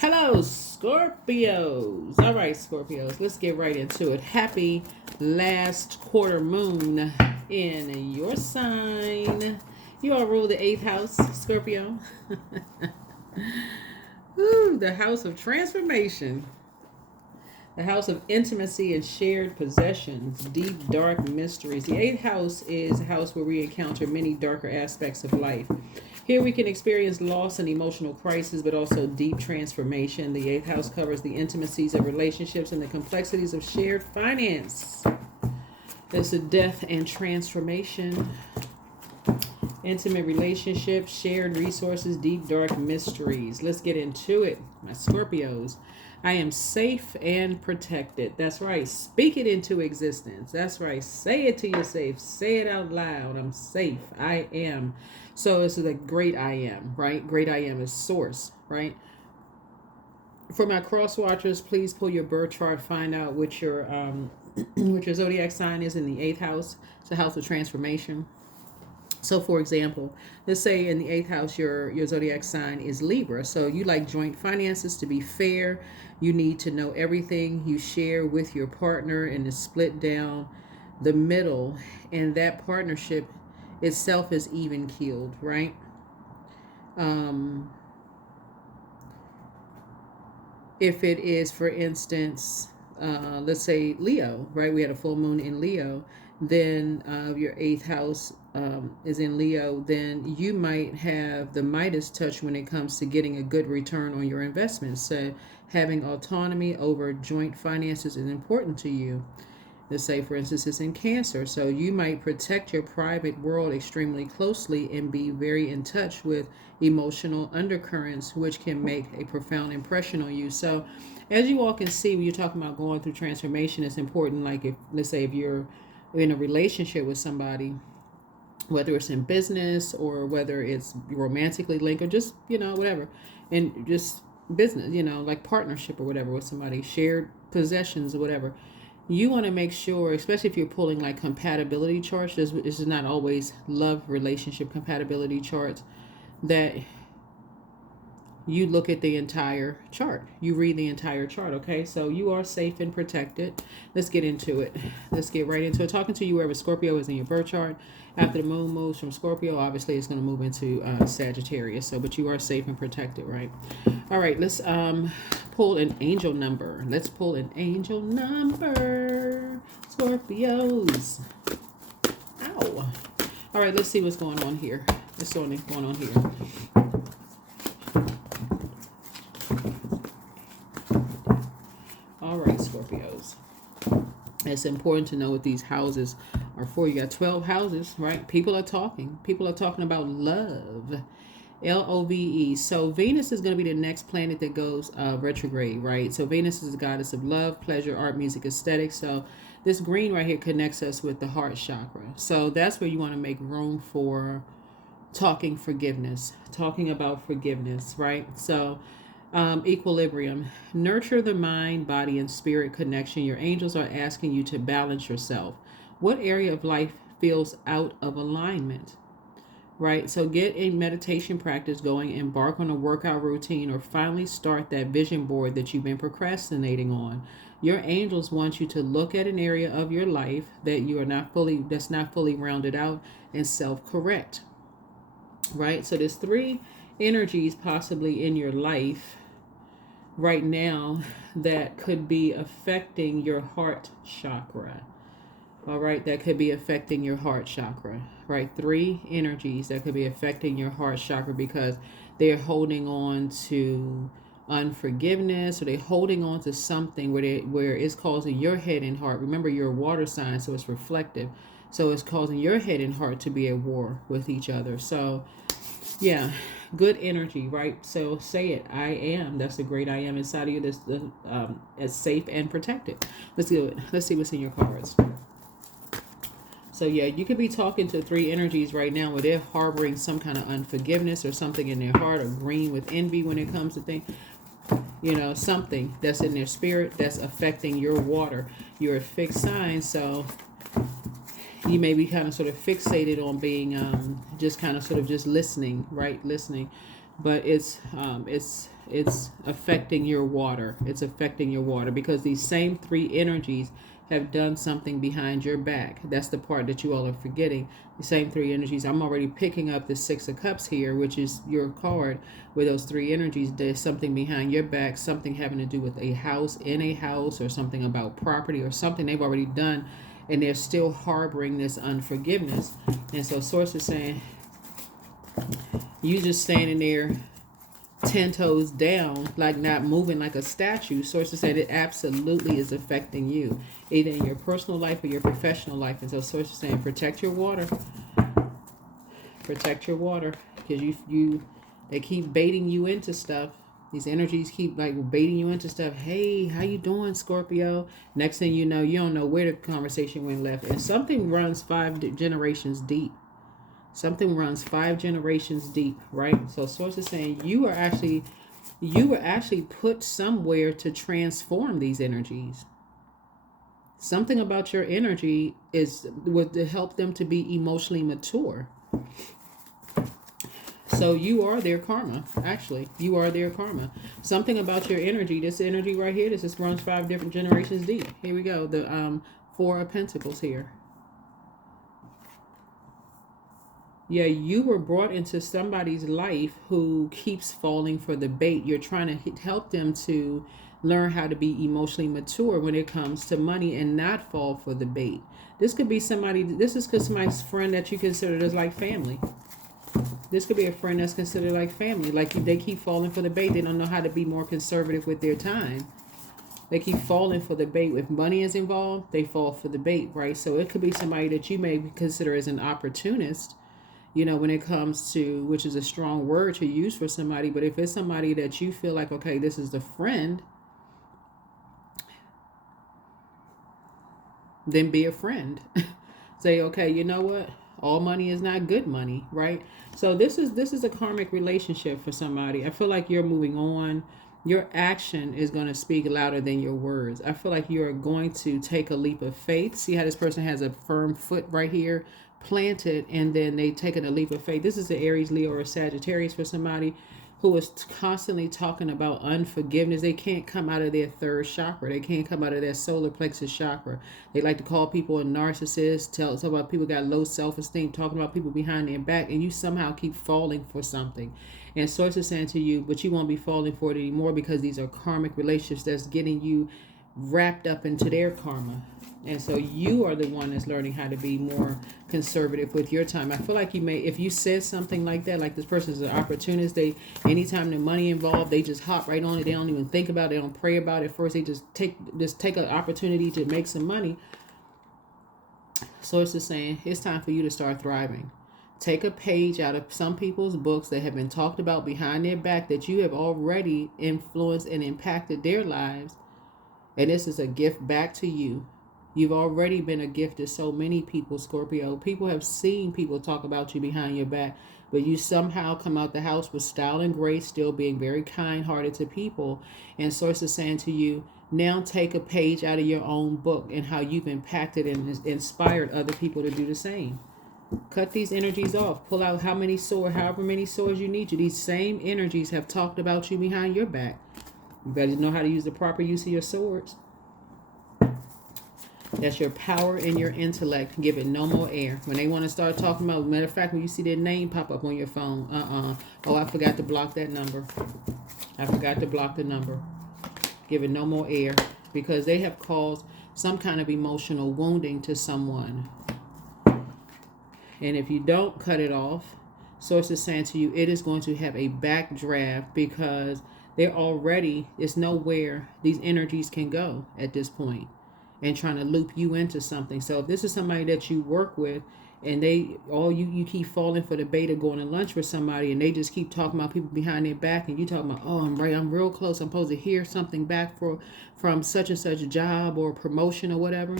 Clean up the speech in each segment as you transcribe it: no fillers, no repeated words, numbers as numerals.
Hello, Scorpios. All right, Scorpios, let's get right into it. Happy last quarter moon in your sign. You all rule the eighth house, Scorpio. Ooh, the house of transformation, the house of intimacy and shared possessions, deep, dark mysteries. The eighth house is a house where we encounter many darker aspects of life. Here we can experience loss and emotional crisis, but also deep transformation. The eighth house covers the intimacies of relationships and the complexities of shared finance. There's a death and transformation, intimate relationships, shared resources, deep, dark mysteries. Let's get into it, my Scorpios. I am safe and protected. That's right. Speak it into existence. That's right. Say it to yourself. Say it out loud. I'm safe. I am. So this is a great I am, right? Great I am is source, right? For my cross watchers, please pull your birth chart. Find out what your what your zodiac sign is in the eighth house. It's a house of transformation. So, for example, let's say in the eighth house, your zodiac sign is Libra. So you like joint finances to be fair. You need to know everything you share with your partner and is split down the middle, and that partnership itself is even keeled, right? Um, if it is, for instance, let's say Leo, right? We had a full moon in Leo. Then your eighth house is in Leo. Then you might have the Midas touch when it comes to getting a good return on your investments. So having autonomy over joint finances is important to you. Let's say, for instance, it's in Cancer. So you might protect your private world extremely closely and be very in touch with emotional undercurrents, which can make a profound impression on you. So, as you all can see, when you're talking about going through transformation, it's important. Like, if let's say if you're in a relationship with somebody, whether it's in business or whether it's romantically linked or just whatever, and just business, like partnership or whatever with somebody, shared possessions or whatever, you want to make sure, especially if you're pulling like compatibility charts, this is not always love relationship compatibility charts, that you look at the entire chart. You read the entire chart, okay? So you are safe and protected. Let's get into it. Let's get right into it. Talking to you wherever Scorpio is in your birth chart. After the moon moves from Scorpio, obviously it's going to move into Sagittarius. So, but you are safe and protected, right? All right, let's pull an angel number. Let's pull an angel number. Scorpios. Ow. All right, let's see what's going on here. What's going on here. All right, Scorpios. It's important to know what these houses are for. You got 12 houses, right? People are talking. People are talking about love. Love. So Venus is going to be the next planet that goes retrograde, right? So Venus is the goddess of love, pleasure, art, music, aesthetics. So this green right here connects us with the heart chakra. So that's where you want to make room for talking forgiveness, talking about forgiveness, right? So equilibrium, nurture the mind, body, and spirit connection. Your angels are asking you to balance yourself. What area of life feels out of alignment? Right? So get a meditation practice going, embark on a workout routine, or finally start that vision board that you've been procrastinating on. Your angels want you to look at an area of your life that you are that's not fully rounded out, and self-correct. Right? So there's three energies possibly in your life right now that could be affecting your heart chakra. All right, that could be affecting your heart chakra, right? Three energies that could be affecting your heart chakra because they're holding on to unforgiveness, or they're holding on to something where it's causing your head and heart. Remember, you're a water sign, so it's reflective. So it's causing your head and heart to be at war with each other. So yeah, good energy, right? So say it. I am. That's a great I am inside of you. That's as safe and protected. Let's do it. Let's see what's in your cards. So yeah, you could be talking to three energies right now where they're harboring some kind of unforgiveness or something in their heart, or green with envy when it comes to things. Something that's in their spirit that's affecting your water. You're a fixed sign, so you may be kind of sort of fixated on being just kind of sort of just listening, right? Listening, but it's it's affecting your water. It's affecting your water because these same three energies have done something behind your back. That's the part that you all are forgetting. The same three energies. I'm already picking up the Six of Cups here, which is your card with those three energies. There's something behind your back, something having to do with a house, in a house, or something about property, or something they've already done, and they're still harboring this unforgiveness. And so Source is saying, you just standing there 10 toes down, like not moving like a statue. Sources said it absolutely is affecting you, either in your personal life or your professional life. And so sources saying protect your water, because they keep baiting you into stuff. These energies keep like baiting you into stuff. Hey, how you doing, Scorpio? Next thing you know, you don't know where the conversation went left, and something runs 5 generations deep. Something runs 5 generations deep, right? So source is saying you were actually put somewhere to transform these energies. Something about your energy was to help them to be emotionally mature. So you are their karma. Actually, you are their karma. Something about your energy, this energy right here, this just runs 5 different generations deep. Here we go. The 4 of Pentacles here. Yeah, you were brought into somebody's life who keeps falling for the bait. You're trying to help them to learn how to be emotionally mature when it comes to money and not fall for the bait. This could be somebody, this is somebody's friend that you consider as like family. This could be a friend that's considered like family. Like they keep falling for the bait. They don't know how to be more conservative with their time. They keep falling for the bait. If money is involved, they fall for the bait, right? So it could be somebody that you may consider as an opportunist, you know, when it comes to, which is a strong word to use for somebody, but if it's somebody that you feel like, okay, this is the friend, then be a friend. Say, okay, you know what? All money is not good money, right? So this is a karmic relationship for somebody. I feel like you're moving on. Your action is going to speak louder than your words. I feel like you're going to take a leap of faith. See how this person has a firm foot right here, planted, and then they taken a leap of faith. This is an Aries, Leo, or Sagittarius for somebody who is constantly talking about unforgiveness. They can't come out of their third chakra. They can't come out of their solar plexus chakra. They like to call people a narcissist, talk about people got low self-esteem, talking about people behind their back, and you somehow keep falling for something. And source is saying to you, but you won't be falling for it anymore because these are karmic relationships that's getting you wrapped up into their karma. And so you are the one that's learning how to be more conservative with your time. I feel like you may, if you said something like that, like this person is an opportunist, anytime the money involved, they just hop right on it. They don't even think about it. They don't pray about it first. They just take an opportunity to make some money. So it's just saying, it's time for you to start thriving. Take a page out of some people's books that have been talked about behind their back that you have already influenced and impacted their lives. And this is a gift back to you. You've already been a gift to so many people, Scorpio. People have seen people talk about you behind your back, but you somehow come out the house with style and grace, still being very kind-hearted to people. And Source is saying to you, now take a page out of your own book and how you've impacted and inspired other people to do the same. Cut these energies off. Pull out however many swords you need to. These same energies have talked about you behind your back. You better know how to use the proper use of your swords. That's your power and your intellect. Give it no more air. When they want to start talking about, matter of fact, when you see their name pop up on your phone, oh, I forgot to block that number. I forgot to block the number. Give it no more air, because they have caused some kind of emotional wounding to someone. And if you don't cut it off, Source is saying to you, it is going to have a backdraft, because it's nowhere these energies can go at this point, and trying to loop you into something. So if this is somebody that you work with, and you keep falling for the bait of going to lunch with somebody, and they just keep talking about people behind their back, and you talking about, oh, I'm real close, I'm supposed to hear something back from such and such a job or promotion or whatever.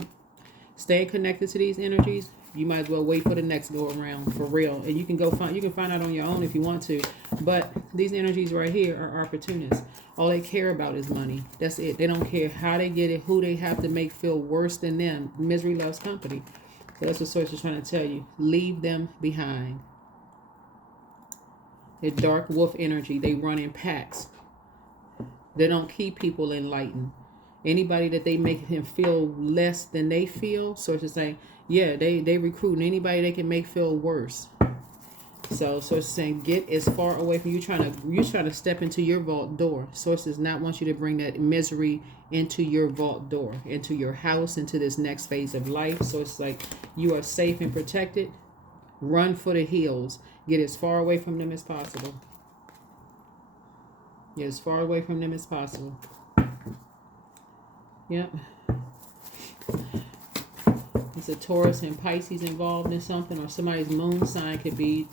Stay connected to these energies. You might as well wait for the next go around, for real. And you can find out on your own if you want to. But these energies right here are opportunists. All they care about is money. That's it. They don't care how they get it, who they have to make feel worse than them. Misery loves company. So that's what Source is trying to tell you. Leave them behind. The dark wolf energy, they run in packs. They don't keep people enlightened. Anybody that they make him feel less than they feel, Source is saying, yeah, they recruiting anybody they can make feel worse. So Source is saying, get as far away from you. You're trying to step into your vault door. Source does not want you to bring that misery into your vault door, into your house, into this next phase of life. So it's like you are safe and protected. Run for the hills. Get as far away from them as possible. Get as far away from them as possible. Yep. It's a Taurus and Pisces involved in something, or somebody's moon sign could be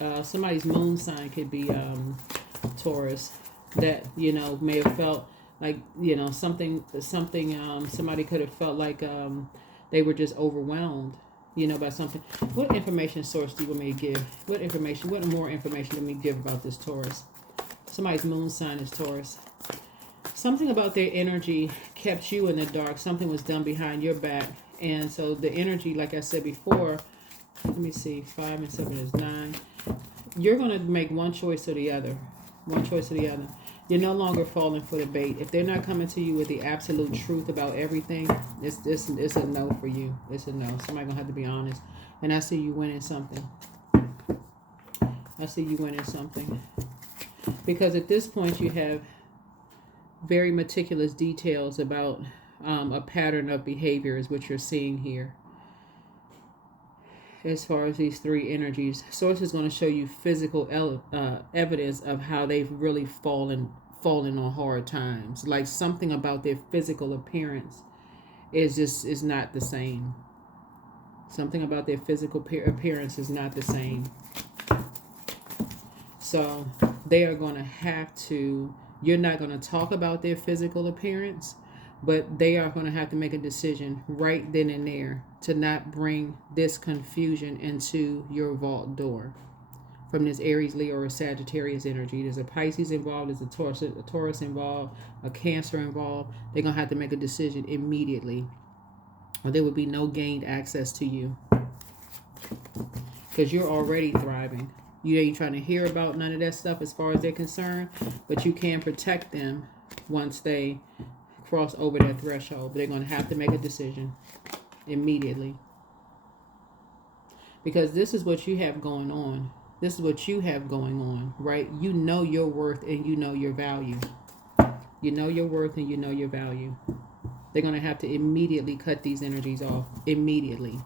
Taurus. That may have felt like something. Somebody could have felt like they were just overwhelmed. By something. What information source do you want me to give? What more information do you want me to give about this Taurus? Somebody's moon sign is Taurus. Something about their energy kept you in the dark. Something was done behind your back. And so the energy, like I said before, let me see, 5 and 7 is 9. You're going to make one choice or the other. You're no longer falling for the bait. If they're not coming to you with the absolute truth about everything, it's a no for you. It's a no. Somebody's going to have to be honest. And I see you winning something. Because at this point you have very meticulous details about a pattern of behavior is what you're seeing here. As far as these three energies, Source is going to show you physical evidence of how they've really fallen on hard times. Like something about their physical appearance is not the same. Something about their physical appearance is not the same. So they are going to have to. You're not going to talk about their physical appearance, but they are going to have to make a decision right then and there to not bring this confusion into your vault door from this Aries, Leo, or Sagittarius energy. There's a Pisces involved, there's a Taurus involved, a Cancer involved. They're going to have to make a decision immediately, or there would be no gained access to you because you're already thriving. You ain't trying to hear about none of that stuff as far as they're concerned, but you can protect them once they cross over that threshold. But they're going to have to make a decision immediately. Because this is what you have going on. Right? You know your worth and you know your value. They're going to have to immediately cut these energies off. Immediately.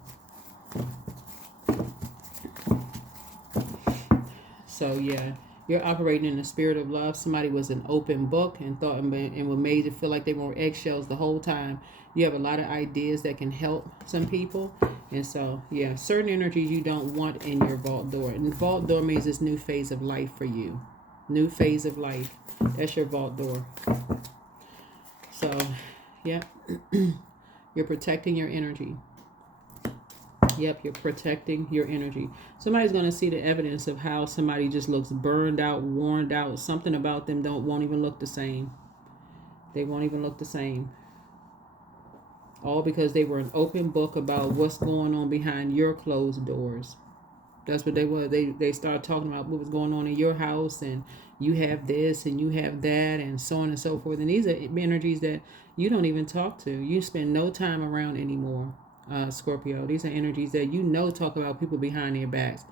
So yeah, you're operating in the spirit of love. Somebody was an open book and were made to feel like they were on eggshells the whole time. You have a lot of ideas that can help some people. And so, yeah, certain energies you don't want in your vault door. And vault door means this new phase of life for you. New phase of life. That's your vault door. So, yeah, you're protecting your energy. Yep, you're protecting your energy. Somebody's going to see the evidence of how somebody just looks burned out, worn out. Something about them won't even look the same. They won't even look the same. All because they were an open book about what's going on behind your closed doors. That's what they were. They started talking about what was going on in your house, and you have this and you have that, and so on and so forth. And these are energies that you don't even talk to. You spend no time around anymore. Scorpio. These are energies that talk about people behind their backs.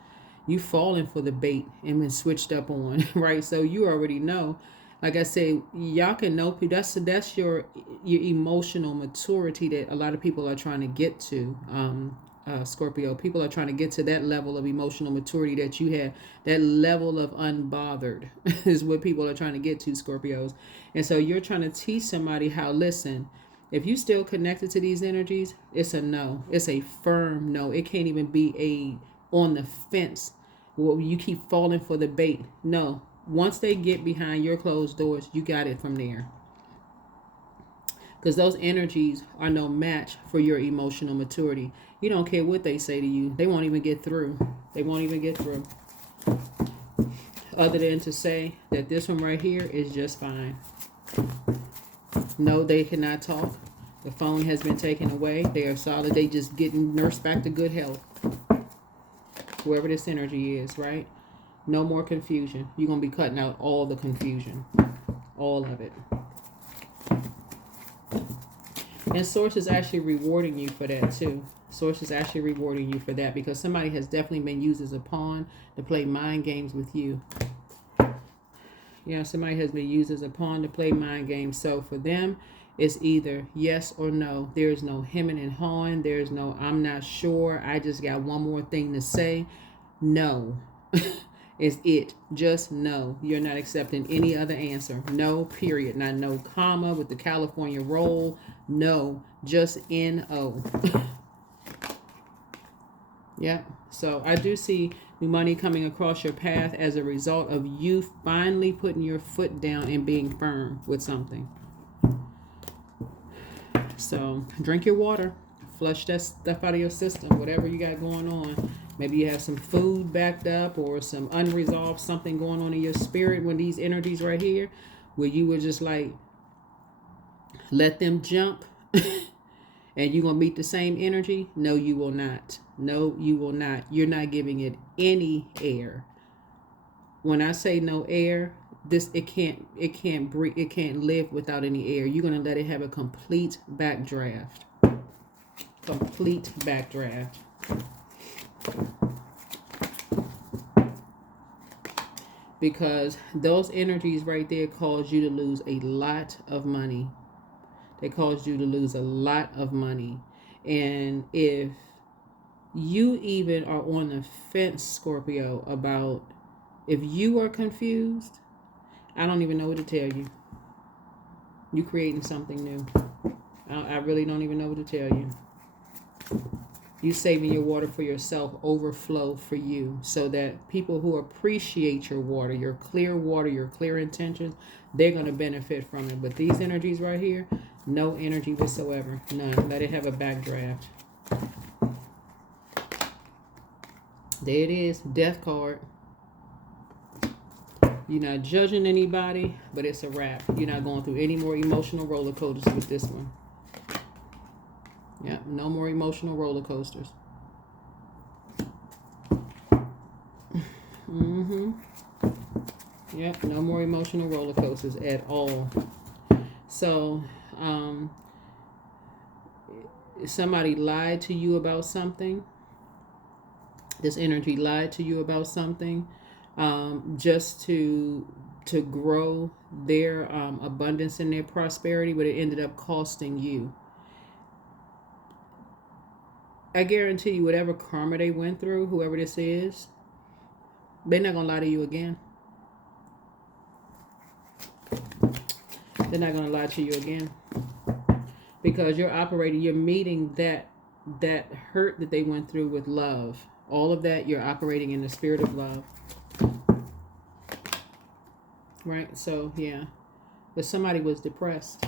You falling for the bait and been switched up on, right? So you already know. Like I say, y'all can know. That's your emotional maturity that a lot of people are trying to get to. Scorpio. People are trying to get to that level of emotional maturity that you have. That level of unbothered is what people are trying to get to, Scorpios. And so you're trying to teach somebody how, listen, if you still connected to these energies, it's a no. It's a firm no. It can't even be on the fence. Well, you keep falling for the bait. No. Once they get behind your closed doors, you got it from there. Because those energies are no match for your emotional maturity. You don't care what they say to you. They won't even get through. Other than to say that this one right here is just fine. No, they cannot talk. The phone has been taken away. They are solid. They just getting nursed back to good health. Whoever this energy is, right? No more confusion. You're going to be cutting out all the confusion. All of it. And Source is actually rewarding you for that too. Source is actually rewarding you for that because somebody has definitely been used as a pawn to play mind games with you. Yeah, somebody has been used as a pawn to play mind games. So for them, it's either yes or no. There's no hemming and hawing. There's no I'm not sure. I just got one more thing to say. No. Is it. Just no. You're not accepting any other answer. No, period. Not no comma with the California roll. No. Just N-O. Yeah. So I do see new money coming across your path as a result of you finally putting your foot down and being firm with something. So drink your water. Flush that stuff out of your system, whatever you got going on. Maybe you have some food backed up or some unresolved something going on in your spirit when these energies right here, where you were just like, let them jump and you're going to meet the same energy. No, you will not. No, you will not. You're not giving it any air. When I say no air, it can't breathe, it can't live without any air. You're going to let it have a complete backdraft. Complete backdraft. Because those energies right there cause you to lose a lot of money. They cause you to lose a lot of money. And if you even are on the fence, Scorpio, about if you are confused, I don't even know what to tell you. You're creating something new. I really don't even know what to tell you. You saving your water for yourself, overflow for you, so that people who appreciate your water, your clear intentions, they're going to benefit from it. But these energies right here, no energy whatsoever. None. Let it have a backdraft. There it is. Death card. You're not judging anybody, but it's a wrap. You're not going through any more emotional roller coasters with this one. Yeah, no more emotional roller coasters. Yep, no more emotional roller coasters at all. So, somebody lied to you about something. This energy lied to you about something, just to grow their abundance and their prosperity, but it ended up costing you. I guarantee you, whatever karma they went through, whoever this is, they're not gonna lie to you again. They're not gonna lie to you again, because you're meeting that hurt that they went through with love. All of that, you're operating in the spirit of love, right? So yeah, but somebody was depressed.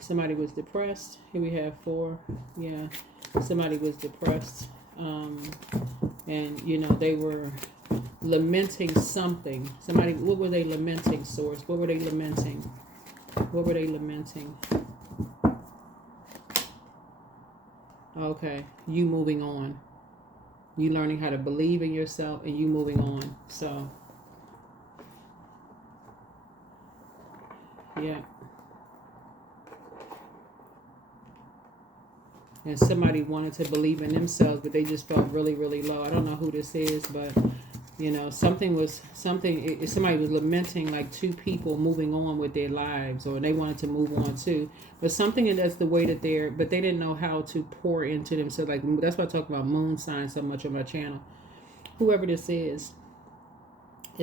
Somebody was depressed. Here we have 4. Yeah, somebody was depressed, and they were lamenting something. Somebody, what were they lamenting? Source, what were they lamenting? What were they lamenting? Okay, you moving on. You learning how to believe in yourself, and you moving on. So yeah. And somebody wanted to believe in themselves, but they just felt really, really low. I don't know who this is, but somebody was lamenting like 2 people moving on with their lives, or they wanted to move on too. But something that's the way that but they didn't know how to pour into themselves. Like, that's why I talk about moon signs so much on my channel. Whoever this is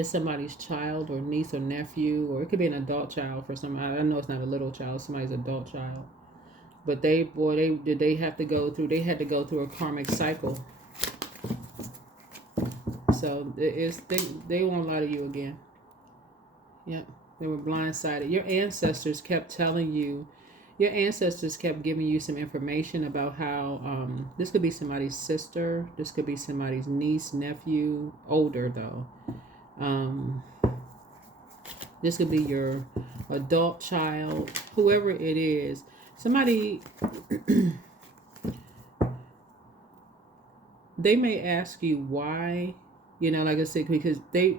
somebody's child or niece or nephew, or it could be an adult child for somebody. I know it's not a little child, somebody's adult child. But they had to go through a karmic cycle. So they won't lie to you again. Yep, they were blindsided. Your ancestors kept telling you, giving you some information about how this could be somebody's sister, this could be somebody's niece, nephew, older though. This could be your adult child, whoever it is. Somebody, they may ask you why, like I said, because I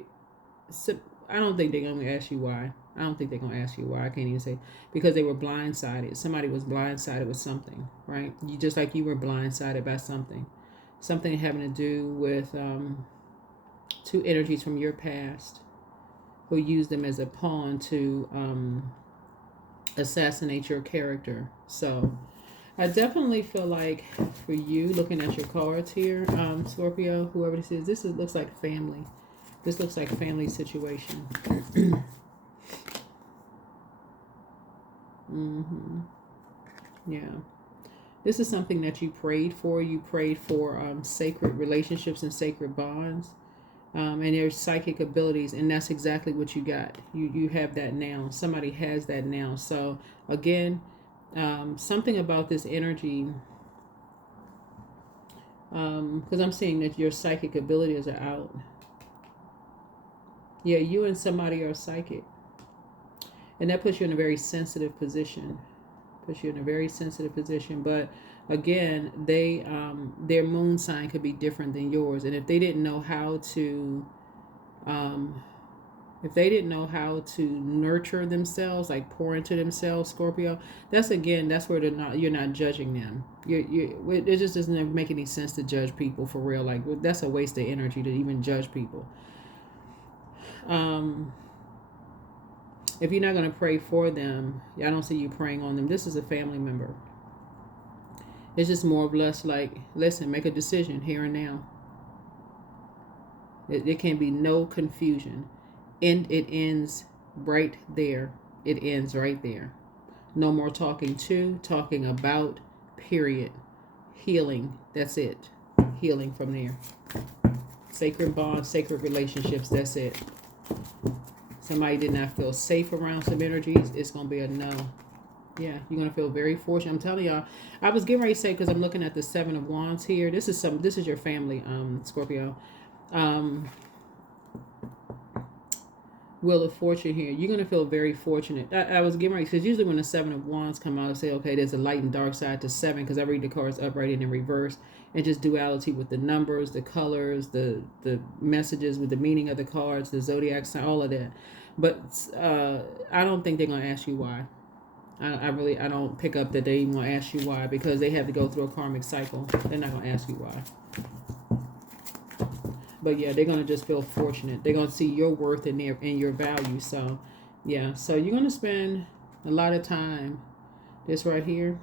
don't think they're going to ask you why. I don't think they're going to ask you why. I can't even say, because they were blindsided. Somebody was blindsided with something, right? You just like you were blindsided by something. Something having to do with two energies from your past who used them as a pawn to assassinate your character. So I definitely feel like for you, looking at your cards here, Scorpio, whoever this is, looks like family. This looks like family situation. Yeah. This is something that you prayed for. You prayed for sacred relationships and sacred bonds. And their psychic abilities, and that's exactly what you got. You have that now. Somebody has that now. So again, something about this energy, because I'm seeing that your psychic abilities are out. Yeah, you and somebody are psychic, and that puts you in a very sensitive position. Puts you in a very sensitive position. But again, they their moon sign could be different than yours, and if they didn't know how to nurture themselves, like pour into themselves, Scorpio, that's where you're not judging them. It just doesn't make any sense to judge people for real. Like, that's a waste of energy to even judge people. If you're not going to pray for them, I don't see you praying on them. This is a family member. It's just more or less like, listen, make a decision here and now. There can be no confusion. And it ends right there. It ends right there. No more talking about, period. Healing, that's it. Healing from there. Sacred bonds, sacred relationships, that's it. Somebody did not feel safe around some energies, it's going to be a no. Yeah, you're going to feel very fortunate. I'm telling y'all, I was getting ready to say, because I'm looking at the Seven of Wands here. This is your family, Scorpio. Wheel of Fortune here. You're going to feel very fortunate. I was getting ready, because usually when the Seven of Wands come out, I say, okay, there's a light and dark side to 7, because I read the cards upright and in reverse, and just duality with the numbers, the colors, the messages with the meaning of the cards, the Zodiac Sign, all of that. But I don't think they're going to ask you why. I don't pick up that they even want to ask you why, because they have to go through a karmic cycle. They're not going to ask you why. But yeah, they're going to just feel fortunate. They're going to see your worth and your value. So yeah, so you're going to spend a lot of time, this right here,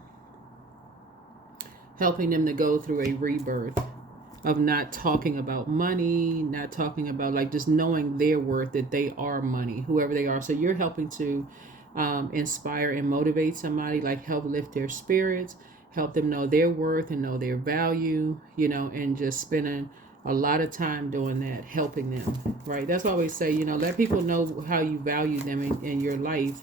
helping them to go through a rebirth of not talking about money, not talking about, like, just knowing their worth, that they are money, whoever they are. So you're helping to inspire and motivate somebody, like help lift their spirits, help them know their worth and know their value, and just spending a lot of time doing that, helping them, right? That's why I always say, let people know how you value them in your life,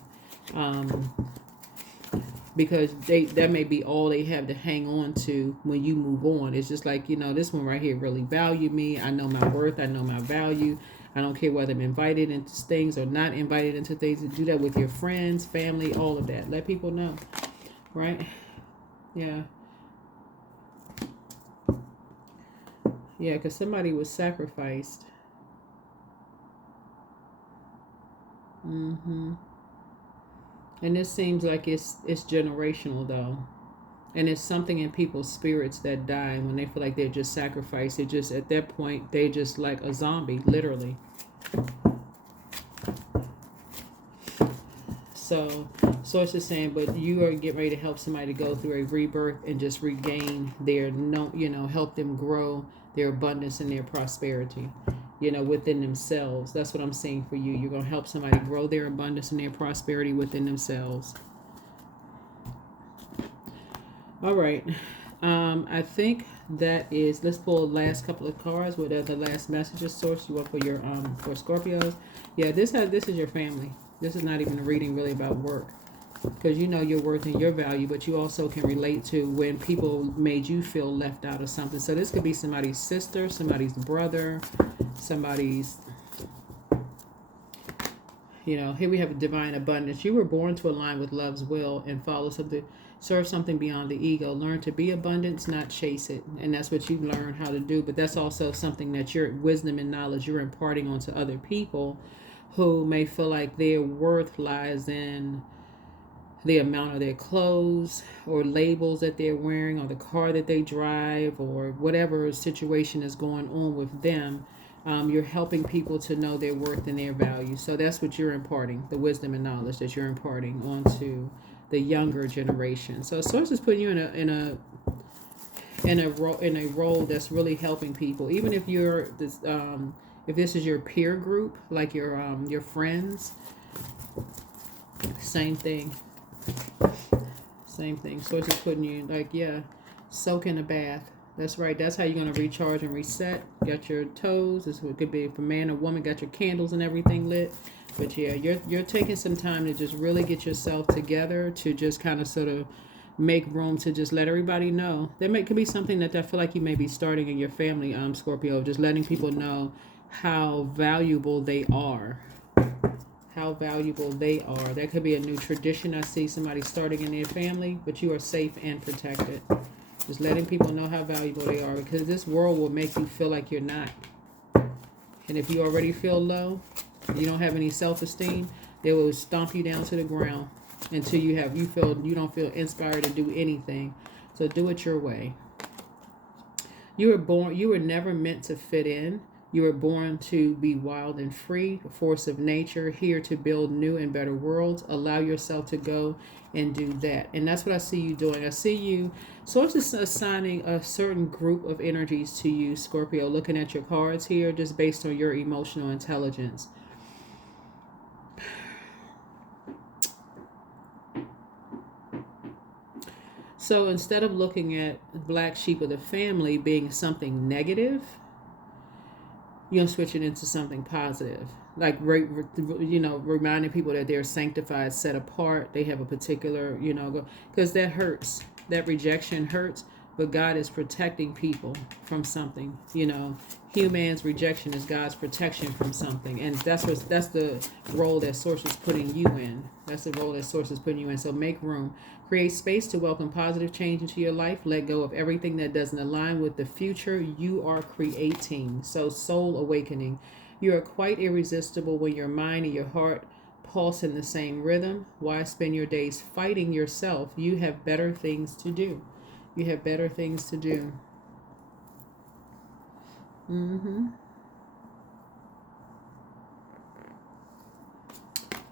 because that may be all they have to hang on to when you move on. It's just like, this one right here really valued me. I know my worth. I know my value. I don't care whether I'm invited into things or not invited into things. Do that with your friends, family, all of that. Let people know, right? Yeah. Yeah, because somebody was sacrificed. And this seems like it's generational, though. And it's something in people's spirits that die when they feel like they're just sacrificed. It just, at that point, they're just like a zombie, literally. So it's just saying, but you are getting ready to help somebody to go through a rebirth and just regain their, help them grow their abundance and their prosperity, within themselves. That's what I'm saying for you. You're going to help somebody grow their abundance and their prosperity within themselves. All right. I think that is, let's pull the last couple of cards. What are the last messages source you want for your for Scorpios? Yeah, this is your family. This is not even a reading really about work, because you know your worth and your value, but you also can relate to when people made you feel left out of something. So this could be somebody's sister, somebody's brother, somebody's, here we have a divine abundance. You were born to align with love's will and follow something, serve something beyond the ego. Learn to be abundance, not chase it. And that's what you learn how to do. But that's also something that your wisdom and knowledge you're imparting onto other people who may feel like their worth lies in the amount of their clothes or labels that they're wearing or the car that they drive or whatever situation is going on with them. You're helping people to know their worth and their value. So that's what you're imparting, the wisdom and knowledge that you're imparting onto the younger generation. So source is putting you in a role that's really helping people. Even if you're this, if this is your peer group, like your friends, same thing. Same thing. Source is putting you like, yeah, soak in a bath. That's right. That's how you're gonna recharge and reset. Got your toes. This could be for man or woman. Got your candles and everything lit. But yeah, you're taking some time to just really get yourself together to just kind of sort of make room to just let everybody know. Could be something that I feel like you may be starting in your family, Scorpio. Just letting people know how valuable they are. How valuable they are. That could be a new tradition. I see somebody starting in their family, but you are safe and protected. Just letting people know how valuable they are, because this world will make you feel like you're not. And if you already feel low, you don't have any self-esteem, they will stomp you down to the ground until you don't feel inspired to do anything. So do it your way. You were never meant to fit in. You were born to be wild and free, a force of nature, here to build new and better worlds. Allow yourself to go and do that. And that's what I see you doing. I see you, Source is assigning a certain group of energies to you, Scorpio, looking at your cards here, just based on your emotional intelligence. So instead of looking at black sheep of the family being something negative, you'll switch it into something positive. Like, reminding people that they're sanctified, set apart. They have a particular, because that hurts. That rejection hurts, but God is protecting people from something. Human's rejection is God's protection from something, and that's the role that Source is putting you in. That's the role that Source is putting you in. So make room, create space to welcome positive change into your life. Let go of everything that doesn't align with the future you are creating. So soul awakening. You are quite irresistible when your mind and your heart pulse in the same rhythm. Why spend your days fighting yourself? You have better things to do. You have better things to do.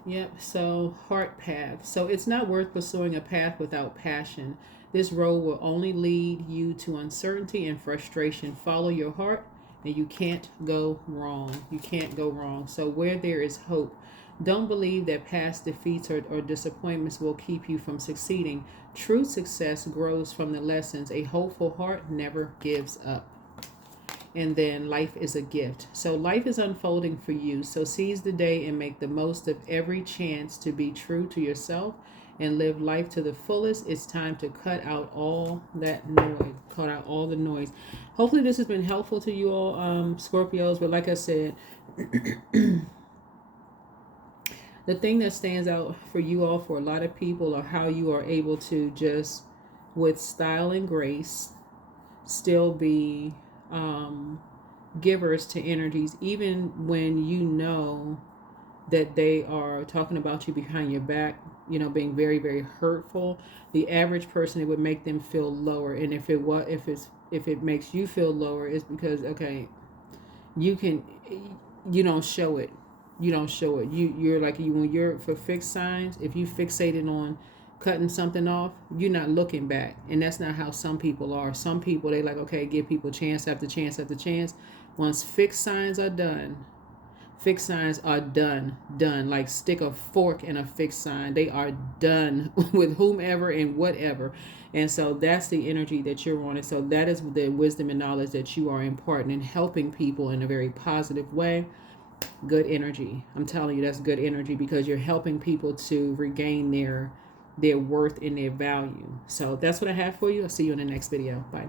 Yep. So heart path. So it's not worth pursuing a path without passion. This road will only lead you to uncertainty and frustration. Follow your heart and you can't go wrong. You can't go wrong. So where there is hope, don't believe that past defeats or disappointments will keep you from succeeding. True success grows from the lessons. A hopeful heart never gives up. And then life is a gift. So life is unfolding for you. So seize the day and make the most of every chance to be true to yourself and live life to the fullest. It's time to cut out all that noise. Cut out all the noise. Hopefully this has been helpful to you all, Scorpios. But like I said, the thing that stands out for you all, for a lot of people, are how you are able to just, with style and grace, still be givers to energies, even when you know that they are talking about you behind your back, being very, very hurtful. The average person, it would make them feel lower. And if it makes you feel lower, it's because, okay, you don't show it. You don't show it. You're like, when you're for fixed signs, if you fixated on cutting something off, you're not looking back. And that's not how some people are. Some people, they like, okay, give people chance after chance after chance. Once fixed signs are done, done. Like, stick a fork in a fixed sign. They are done with whomever and whatever. And so that's the energy that you're on. And so that is the wisdom and knowledge that you are imparting and helping people in a very positive way. Good energy. I'm telling you, that's good energy, because you're helping people to regain their worth and their value. So that's what I have for you. I'll see you in the next video. Bye.